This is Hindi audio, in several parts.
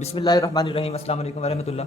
बिस्मिल्लाहिर्रहमानिर्रहीम अस्सलाम वालेकुम वरहमतुल्लाह।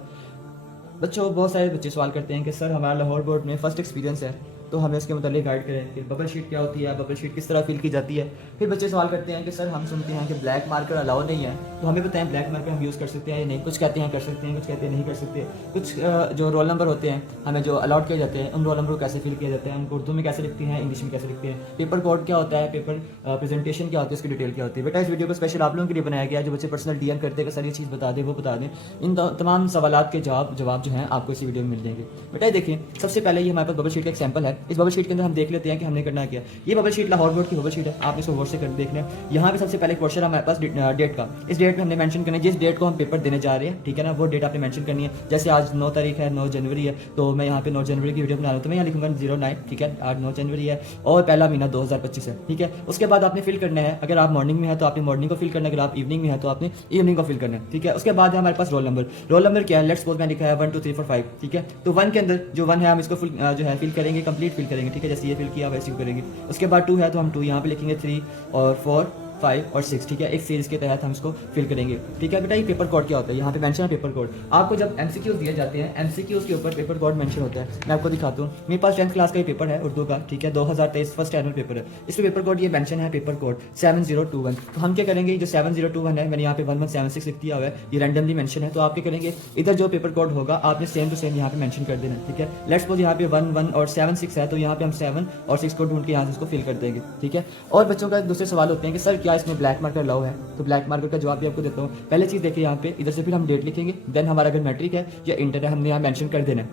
बच्चों, बहुत सारे बच्चे सवाल करते हैं कि सर हमारा लाहौर बोर्ड में फ़र्स्ट एक्सपीरियंस है, तो हमें उसके मतलब गाइड करें कि बबल शीट क्या होती है, बबल शीट किस तरह फिल की जाती है। फिर बच्चे सवाल करते हैं कि सर हम सुनते हैं कि ब्लैक मार्कर अलाउ नहीं है, तो हमें बताएं ब्लैक मार्कर हम यूज़ कर सकते हैं या नहीं। कुछ कहते हैं कर सकते हैं, कुछ कहते हैं नहीं कर सकते। कुछ जो रोल नंबर होते हैं हमें जो अलॉट किए जाते हैं, उन रोल नंबर को कैसे फिल किया जाता है, उनको उर्दू में कैसे लिखते हैं, इंग्लिश में कैसे लिखते हैं, पेपर कोड क्या होता है, पेपर प्रेजेंटेशन क्या होती है, उसकी डिटेल क्या होती है। बेटा, इस वीडियो को स्पेशल आप लोगों के लिए बनाया गया है जो बच्चे पर्सनल डीएम करते हैं कि सर ये चीज़ बता दें, वो बता दें। इन तमाम सवालात के जवाब जो हैं आपको इसी वीडियो में मिल जाएंगे। बेटा देखिए, सबसे पहले ये हमारे पास बबल शीट का एग्जांपल है। इस बबल शीट के अंदर हम देख लेते हैं कि हमने करना क्या। ये बबल शीट लाहौर बोर्ड की बबल शीट है, आपने इसको गौर से कर देख लिया। यहाँ पे सबसे पहले क्वेश्चन हमारे पास डेट का। इस डेट में हमने मेंशन करना है जिस डेट को हम पेपर देने जा रहे हैं, ठीक है ना, वो डेट आपने मेंशन करनी है। जैसे आज 9 तारीख है, 9 जनवरी है, तो मैं यहाँ पे 9 जनवरी की वीडियो बना रहा हूँ, तो मैं यहाँ लिखूंगा 09, ठीक है। आज 9 जनवरी है और पहला महीना 2025 है, ठीक है। उसके बाद आपने फिल करना है, अगर आप मॉर्निंग में है तो आपने मॉर्निंग को फिल करना है, अगर आप इवनिंग में है तो आपने इवनिंग को फिल करना है, ठीक है। उसके बाद है हमारे पास रोल नंबर। रोल नंबर क्या है, लेट्स सपोज मैं लिखा है 1 2 3 4 5, ठीक है। तो 1 के अंदर जो 1 है हम इसको जो है फिल करेंगे, कंप्लीट फिल करेंगे, ठीक है। जैसे ये फिल किया वैसे ही करेंगे। उसके बाद 2 है तो हम 2 यहाँ पे लिखेंगे, 3 और 4 5 और 6, ठीक है। एक सीरीज के तहत हम इसको फिल करेंगे, ठीक है। बेटा ये पेपर कोड क्या होता है, यहाँ पे मेंशन है पेपर कोड। आपको जब एमसीक्यूज दिए जाते हैं, एमसीक्यूज के ऊपर पेपर कोड मेंशन होता है। मैं आपको दिखाता हूँ, मेरे पास 10th क्लास का ये पेपर है उर्दू का, ठीक है। 2023 फर्स्ट एनुअल पेपर है। इसमें पेपर कोड ये मेंशन है, पेपर कोड 7021। तो हम क्या करेंगे, जो 7021 है, मैंने यहाँ पे 1176 लिख दिया हुआ है, ये रैंडमली मेंशन है। तो आप क्या करेंगे, इधर जो पेपर कोड होगा आपने सेम टू सेम यहाँ पे मेंशन कर देना, ठीक है। लेट्स सपोज यहाँ पे 1 1 और 7 6 है, तो यहाँ पे हम 7 और 6 को ढूंढ के यहाँ से इसको फिल कर देंगे, ठीक है। और बच्चों का दूसरे सवाल होते हैं कि सर क्या इसमें ब्लैक मार्कर अलाउ है, तो ब्लैक मार्कर का जवाब भी आपको देता हूँ। पहले चीज़ देखिए, यहाँ पे इधर से फिर हम डेट लिखेंगे, देन हमारा अगर मैट्रिक है या इंटर है हमने यहाँ मेंशन कर देना है।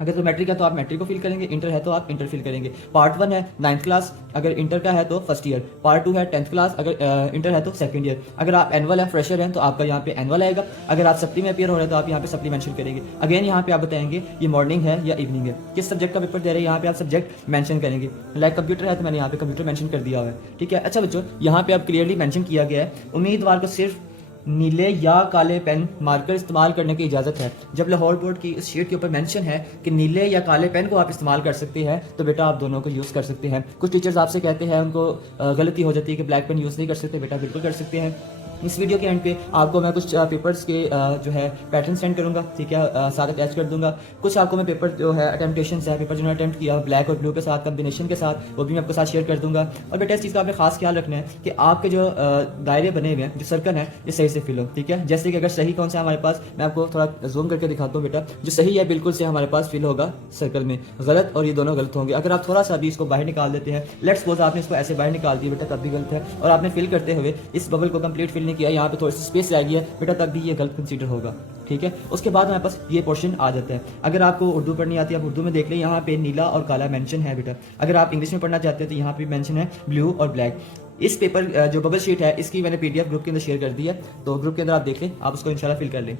अगर तो मैट्रिक है तो आप मैट्रिक को फिल करेंगे, इंटर है तो आप इंटर फिल करेंगे। पार्ट 1 है 9th क्लास, अगर इंटर का है तो फर्स्ट ईयर। पार्ट 2 है 10th क्लास, अगर इंटर है तो सेकंड ईयर। अगर आप एनुअल है, फ्रेशर हैं, तो आपका यहाँ पे एनुअल आएगा। अगर आप सप्ली में अपियर हो रहे हैं तो आप यहाँ पे सप्ली मेंशन करेंगे। अगेन यहाँ पे आप बताएंगे ये मॉर्निंग है या इवनिंग है, किस सब्जेक्ट का पेपर दे रहे हैं, यहाँ पे आप सब्जेक्ट मेंशन करेंगे। लाइक कंप्यूटर है तो मैंने यहाँ पे कंप्यूटर मेंशन कर दिया हुआ है, ठीक है। अच्छा बच्चों, यहाँ पे आप क्लियरली मेंशन किया गया है उम्मीदवार को सिर्फ नीले या काले पेन मार्कर इस्तेमाल करने की इजाज़त है। जब लाहौर बोर्ड की इस शीट के ऊपर मेंशन है कि नीले या काले पेन को आप इस्तेमाल कर सकते हैं, तो बेटा आप दोनों को यूज़ कर सकते हैं। कुछ टीचर्स आपसे कहते हैं, उनको गलती हो जाती है कि ब्लैक पेन यूज़ नहीं कर सकते, बेटा बिल्कुल कर सकते हैं। इस वीडियो के एंड पे आपको मैं कुछ पेपर्स के जो है पैटर्न सेंड करूंगा, ठीक है, साथ अटैच कर दूंगा। कुछ आपको मैं पेपर जो है अटेम्प्टेशन है, पेपर जिन्होंने अटेम्प्ट किया ब्लैक और ब्लू के साथ कम्बिनेशन के साथ, वो भी मैं आपके साथ शेयर कर दूंगा। और बेटा इस चीज़ का आपने खास ख्याल रखना है कि आपके जो दायरे बने हुए हैं, जो सर्कल है, ये सही से फिल हो, ठीक है। जैसे कि अगर सही कौन सा है हमारे पास, मैं आपको थोड़ा जूम करके दिखाता हूँ। बेटा जो सही है बिल्कुल से हमारे पास फिल होगा सर्कल में, गलत और ये दोनों गलत होंगे। अगर आप थोड़ा सा भी इसको बाहर निकाल देते हैं, लेट्स सपोज आपने इसको ऐसे बाहर निकाल दिया, बेटा तब भी गलत है। और आपने फिल करते हुए इस बबल को कंप्लीट फिल नहीं किया, यहाँ पे थोड़ी सी स्पेस रह गई है, बेटा तब भी ये गलत कंसीडर होगा, ठीक है। उसके बाद हमारे पास ये पोर्शन आ जाता है। अगर आपको उर्दू पढ़नी आती है, आप उर्दू में देख लें, यहाँ पे नीला और काला मेंशन है बेटा। अगर आप इंग्लिश में पढ़ना चाहते हैं तो यहाँ पे मेंशन है ब्लू और ब्लैक। इस पेपर जो बबल शीट है इसकी मैंने पीडीएफ ग्रुप के अंदर शेयर कर दी है, तो ग्रुप के अंदर आप देख लें, आप उसको इंशाल्लाह फिल कर लें।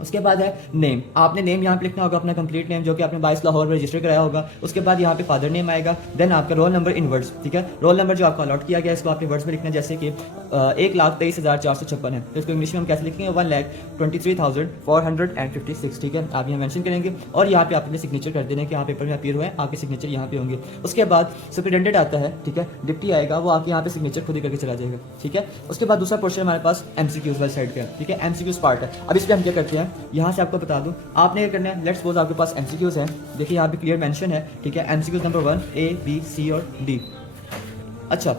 उसके बाद है नेम। आपने नेम यहाँ पे लिखना होगा, अपना कंप्लीट नेम जो कि आपने 22 लाहौर में रजिस्टर कराया होगा। उसके बाद यहाँ पे फादर नेम आएगा, देन आपका रोल नंबर इन वर्ड्स, ठीक है। रोल नंबर जो आपका अलॉट किया गया है इसको आपने वर्ड्स में लिखना है, जैसे कि 1,23,456 है, तो इसको इंग्लिश में हम कैसे लिखेंगे, 1,23,456, ठीक है। आप यहाँ मेंशन करेंगे और यहाँ पे आपने सिग्नेचर कर देना कि यहाँ पेपर में अपीयर हुए हैं, आपके सिग्नेचर यहाँ पे होंगे। उसके बाद सुपरिटेंडेंट आता है, ठीक है, डिप्टी आएगा, वो आपके यहाँ पे सिग्नेचर खुद ही करके चला जाएगा, ठीक है। उसके बाद दूसरा पोर्शन हमारे पास एमसीक्यूज वाली साइड का, ठीक है, एमसीक्यूज पार्ट है। अब इस पर हम क्या करते हैं, यहाँ से आपको बता दूं, आपने क्या करना है, लेट्स सपोज आपके पास एमसीक्यूज हैं, देखिए यहाँ पे क्लियर मेंशन है, ठीक है। MCQs number 1 A B C और D। अच्छा,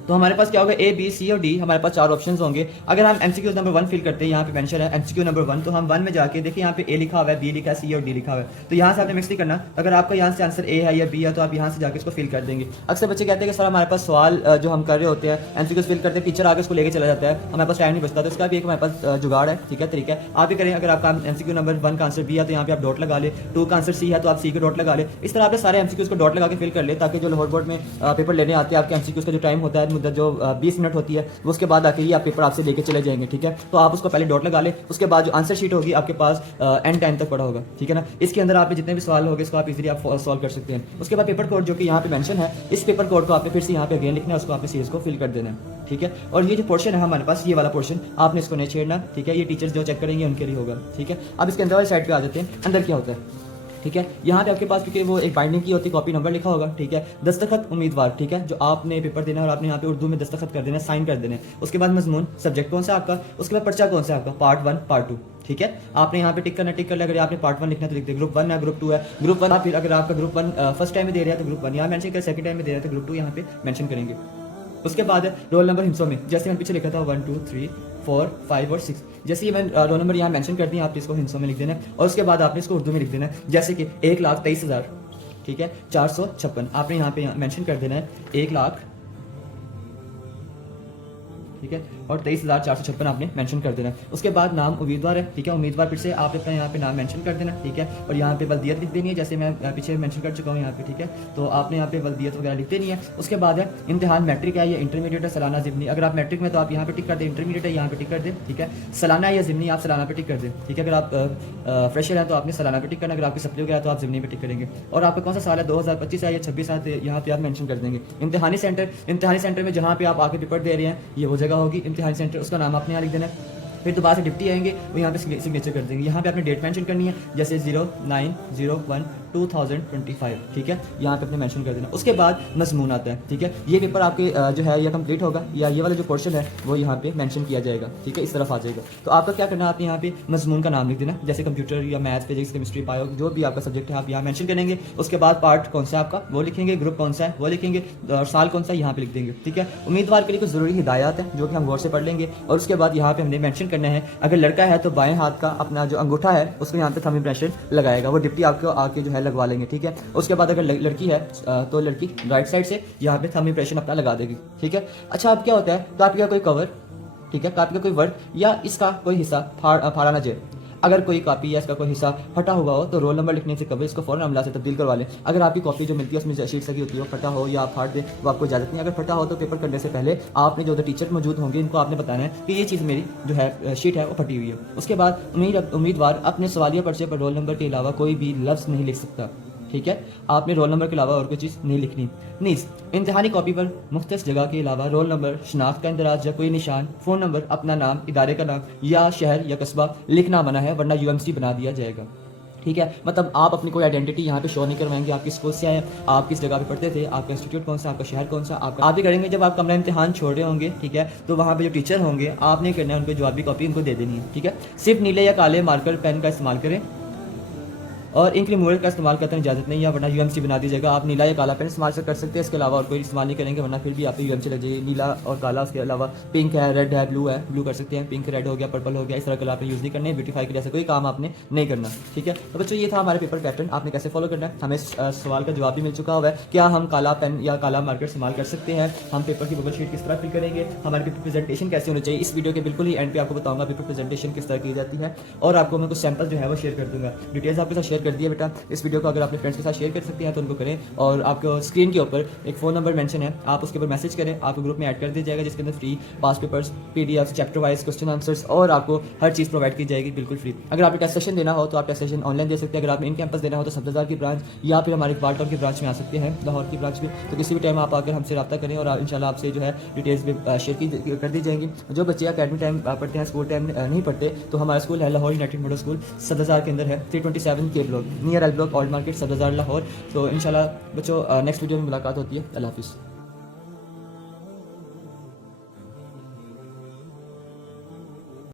तो हमारे पास क्या होगा, ए बी सी और डी, हमारे पास 4 ऑप्शंस होंगे। अगर हम एमसीक्यू नंबर 1 फिल करते हैं, यहाँ पे मेंशन है एमसीक्यू नंबर 1, तो हम 1 में जाके देखिए यहाँ पे ए लिखा हुआ है, बी लिखा है, सी और डी लिखा हुआ है, तो यहाँ से आपने मिक्स नहीं करना। अगर आपका यहाँ से आंसर ए है या बी है तो आप यहाँ से जाके इसको फिल कर देंगे। अक्सर बच्चे कहते हैं कि सर हमारे पास सवाल जो हम कर रहे होते हैं एमसीक्यूज फिल करते हैं, टीचर आगे उसको लेके चला जाता है, हमारे पास टाइम नहीं बचता, तो इसका भी एक हमारे पास जुगाड़ है, ठीक है, तरीका है। आप भी करें, अगर आपका एमसीक्यू नंबर 1 का आंसर बी है तो यहाँ पे आप डॉट लगा ले, 2 का आंसर सी है तो आप सी के डॉट लगा ले। इस तरह आपने सारे एमसीक्यूज को डॉट लगा के फिल कर ले, ताकि जो लाहौर बोर्ड में पेपर लेने आते हैं आपके एमसीक्यूज का जो टाइम होता है, मुद्दत जो 20 मिनट होती है, वो उसके बाद आके ही आप पेपर आपसे लेके चले जाएंगे, ठीक है। तो आप उसको पहले डॉट लगा ले, उसके बाद जो आंसर शीट होगी आपके पास एंड टाइम तक पड़ा होगा, ठीक है ना। इसके अंदर आपके जितने भी सवाल होंगे इसको आप इजीली आप सॉल्व कर सकते हैं। उसके बाद पेपर कोड जो कि यहाँ पे मेंशन है, इस पेपर कोड को आपने फिर से यहाँ पे अगेन लिखना है, उसको आपने सीरीज को फिल कर देना है, ठीक है। और ये जो पोर्शन है हमारे पास, ये वाला पोर्शन आपने इसको नहीं छेड़ना, ठीक है। ये टीचर्स जो चेक करेंगे उनके लिए होगा, ठीक है। अब इसके अंदर वाली साइड पे आ जाते हैं, अंदर क्या होता है। ठीक है। यहाँ पे आपके पास क्योंकि वो एक बाइंडिंग की होती है, कॉपी नंबर लिखा होगा, ठीक है। दस्तखत उम्मीदवार, ठीक है, जो आपने पेपर देना है और आपने यहाँ पे उर्दू में दस्तखत कर देना है, साइन कर देना है। उसके बाद मजमून, सब्जेक्ट कौन सा आपका, उसके बाद पर्चा कौन सा आपका, पार्ट 1 पार्ट 2, ठीक है। आपने यहाँ पे टिक करना, टिक कर लिया। अगर आपने पार्ट 1 लिखना है तो लिख दे, ग्रुप 1 है, ग्रुप 2 है, ग्रुप 1 फिर अगर आपका ग्रुप 1 फर्स्ट टाइम में दे रहा है तो ग्रुप 1 यहाँ मेंशन कर, सेकंड टाइम में दे रहा है तो ग्रुप 2 यहाँ पे मेंशन करेंगे। उसके बाद रोल नंबर हिस्सों में, जैसे मैंने पीछे लिखा था 1 2 3 4 5 और 6, जैसे ये मैंने रोल नंबर यहाँ मेंशन कर दिया, आपने इसको हिस्सों में लिख देना है। और उसके बाद आपने इसको उर्दू में लिख देना है, जैसे कि 1,23,000, ठीक है, 456 आपने यहाँ पे मेंशन कर देना है, 1 लाख, ठीक है, और 23,456 आपने मेंशन कर देना है। उसके बाद नाम उम्मीदवार है, ठीक है, उम्मीदवार फिर से आपने अपना यहाँ पे नाम मेंशन कर देना, ठीक है, और यहाँ पे वल्दियत लिख देनी है, जैसे मैं पीछे मेंशन कर चुका हूँ यहाँ पे, ठीक है। तो आपने यहाँ पे वल्दियत वगैरह लिख देनी है। उसके बाद है इम्तिहान मैट्रिक है या इंटरमीडिएट है, सालाना ज़िमनी, अगर आप मैट्रिक में तो आप यहाँ पे टिक कर दें, इंटरमीडिएट है यहाँ पे टिक कर दें, ठीक है। सालाना है या ज़िमनी, आप सालाना पे टिक कर दें, ठीक है। अगर आप फ्रेशर हैं तो आपने सालाना पे टिक करना, अगर आपकी सप्ली वगैरह है तो आप ज़िमनी पे टिक करेंगे। और आपका कौन सा साल है, 2025 है या 26 है, यहाँ पे आप मेंशन कर देंगे। इम्तिहानी सेंटर में जहाँ पे आप आके पेपर दे रहे हैं ये वो जगह होगी इम्तिहानी सेंटर, उसका नाम आपने यहाँ लिख देना है। फिर दोबारा से डिप्टी आएंगे, वो यहाँ पे सिग्नेचर कर देंगे। यहाँ पे आपने डेट मेंशन करनी है, जैसे 09/01/2025, ठीक है, यहाँ पे अपने मेंशन कर देना। उसके बाद मजमून आता है, ठीक है, ये पेपर आपके जो है ये कंप्लीट होगा, या ये वाला जो पोर्शन है वो यहाँ पे मेंशन किया जाएगा, ठीक है, इस तरफ आ जाएगा। तो आपका क्या करना है, आपने यहाँ पे मजमून का नाम लिख देना, जैसे कंप्यूटर या मैथ्स, फिजिक्स, केमिस्ट्री, बायो, जो भी आपका सब्जेक्ट है आप यहाँ मेंशन करेंगे। उसके बाद पार्ट कौन सा है आपका वो लिखेंगे, ग्रुप कौन सा है वो लिखेंगे, और साल कौन सा है यहाँ पे लिख देंगे, ठीक है। उम्मीदवार के लिए कुछ ज़रूरी हिदायत है जो कि हम गौर से पढ़ लेंगे। और उसके बाद यहाँ पे हमने मेंशन करना है, अगर लड़का है तो बाएं हाथ का अपना जो अंगूठा है उसको यहाँ पे थंब इम्प्रेशन लगाएगा, वो डिप्टी आपको आके जो है लगवा लेंगे, ठीक है। उसके बाद अगर लड़की है तो लड़की राइट साइड से यहाँ पे थंब इम्प्रेशन अपना लगा देगी, ठीक है। अच्छा, अब क्या होता है, कापी का कोई कवर, ठीक है, कापी का कोई वर्ड या इसका कोई हिस्सा फाड़ा ना जाए। अगर कोई कॉपी या इसका कोई हिस्सा फटा हुआ हो तो रोल नंबर लिखने से कभी इसको फ़ौरन अमला से तब्दील करवा लें। अगर आपकी कॉपी जो मिलती है उसमें शीट लगी होती है फटा हो या आप फाड़ दें, वो आपको इजाज़त नहीं। अगर फटा हो तो पेपर करने से पहले आपने जो टीचर मौजूद होंगे इनको आपने बताना है कि ये चीज़ मेरी जो है शीट है वो फटी हुई है। उसके बाद उम्मीदवार अपने सवालिया पर्चे पर रोल नंबर के अलावा कोई भी लफ्ज़ नहीं लिख सकता, ठीक है। आपने रोल नंबर के अलावा और कोई चीज़ नहीं लिखनी। नीज इम्तिहानी कॉपी पर मुख्तलिफ जगह के अलावा रोल नंबर, शनाख्त का इंदराज या कोई निशान, फ़ोन नंबर, अपना नाम, इदारे का नाम या शहर या कस्बा लिखना मना है, वरना UMC बना दिया जाएगा, ठीक है। मतलब आप अपनी कोई आइडेंटिटी यहाँ पे शो नहीं करवाएंगे, आप किस स्कूल से आए, आप किस जगह पे पढ़ते थे, आपका इंस्टीट्यूट कौन सा, आपका शहर कौन सा, आप भी करेंगे जब आप कमरा इम्तिहान छोड़ रहे होंगे, ठीक है। तो वहाँ पे जो टीचर होंगे आपने करना है उनको जवाबी कॉपी उनको दे देनी है, ठीक है। सिर्फ नीले या काले मार्कर पेन का इस्तेमाल करें और इंक रिमूवर का इस्तेमाल करते हैं इजाज़त नहीं है, वरना UMC बना दी जाएगा। आप नीला या काला पेन इस्तेमाल कर सकते हैं, इसके अलावा और कोई इस्तेमाल नहीं करेंगे, वरना फिर भी आप UMC लग जाएगी। नीला और काला, उसके अलावा पिंक है, रेड है, ब्लू कर सकते हैं। पिंक रेड हो गया, पर्पल हो गया, इस तरह कलर आपने यूज़ नहीं करने, ब्यूटीफाई के जैसे कोई काम आपने नहीं करना, ठीक है। तो बच्चों ये था हमारे पेपर पैटर्न, आपने कैसे फॉलो करना है। हमें सवाल का जवाब भी मिल चुका हुआ है, क्या हम काला पेन या काला मार्कर इस्तेमाल कर सकते हैं, हम पेपर की बबल शीट किस तरह फिल करेंगे, हमारे पेपर प्रेजेंटेशन कैसे होनी चाहिए। इस वीडियो के बिल्कुल ही एंड पे आपको बताऊंगा पेपर प्रेजेंटेशन किस तरह की जाती है, और आपको मैं कुछ सैंपल जो है वो शेयर कर दूंगा। डिटेल्स आपके साथ शेयर कर दिया बेटा। इस वीडियो को अगर अपने फ्रेंड्स के साथ शेयर कर सकते हैं तो उनको करें, और आपको स्क्रीन के ऊपर एक फ़ोन नंबर मेंशन है, आप उसके ऊपर मैसेज करें, आपको ग्रुप में ऐड कर दिया जाएगा, जिसके अंदर free pass papers, PDF, chapter wise question answers और आपको हर चीज़ प्रोवाइड की जाएगी बिल्कुल फ्री। अगर आपको टेस्ट सेशन देना हो तो आप टेस्ट सेशन ऑनलाइन दे सकते हैं। अगर आपने इन कैंपस देना हो तो सब्ज़ार की ब्रांच या फिर हमारे इकबाल टाउन की ब्रांच में आ सकते हैं, लाहौर की ब्रांच में। तो किसी भी टाइम आप आकर हमसे रब्ता करें और इंशाल्लाह आपसे जो है डिटेल्स भी शेयर कर दी जाएंगी। जो बच्चे अकेडमी टाइम पढ़ते हैं, स्कूल टाइम नहीं पढ़ते, तो हमारा स्कूल है Lahore United Middle School, Sadarjar के अंदर है, 327 K block, near L block, old market, Sadarjar, Lahore. तो इंशाल्लाह बच्चों नेक्स्ट वीडियो में मुलाकात होती है। अल्लाह हाफिज़।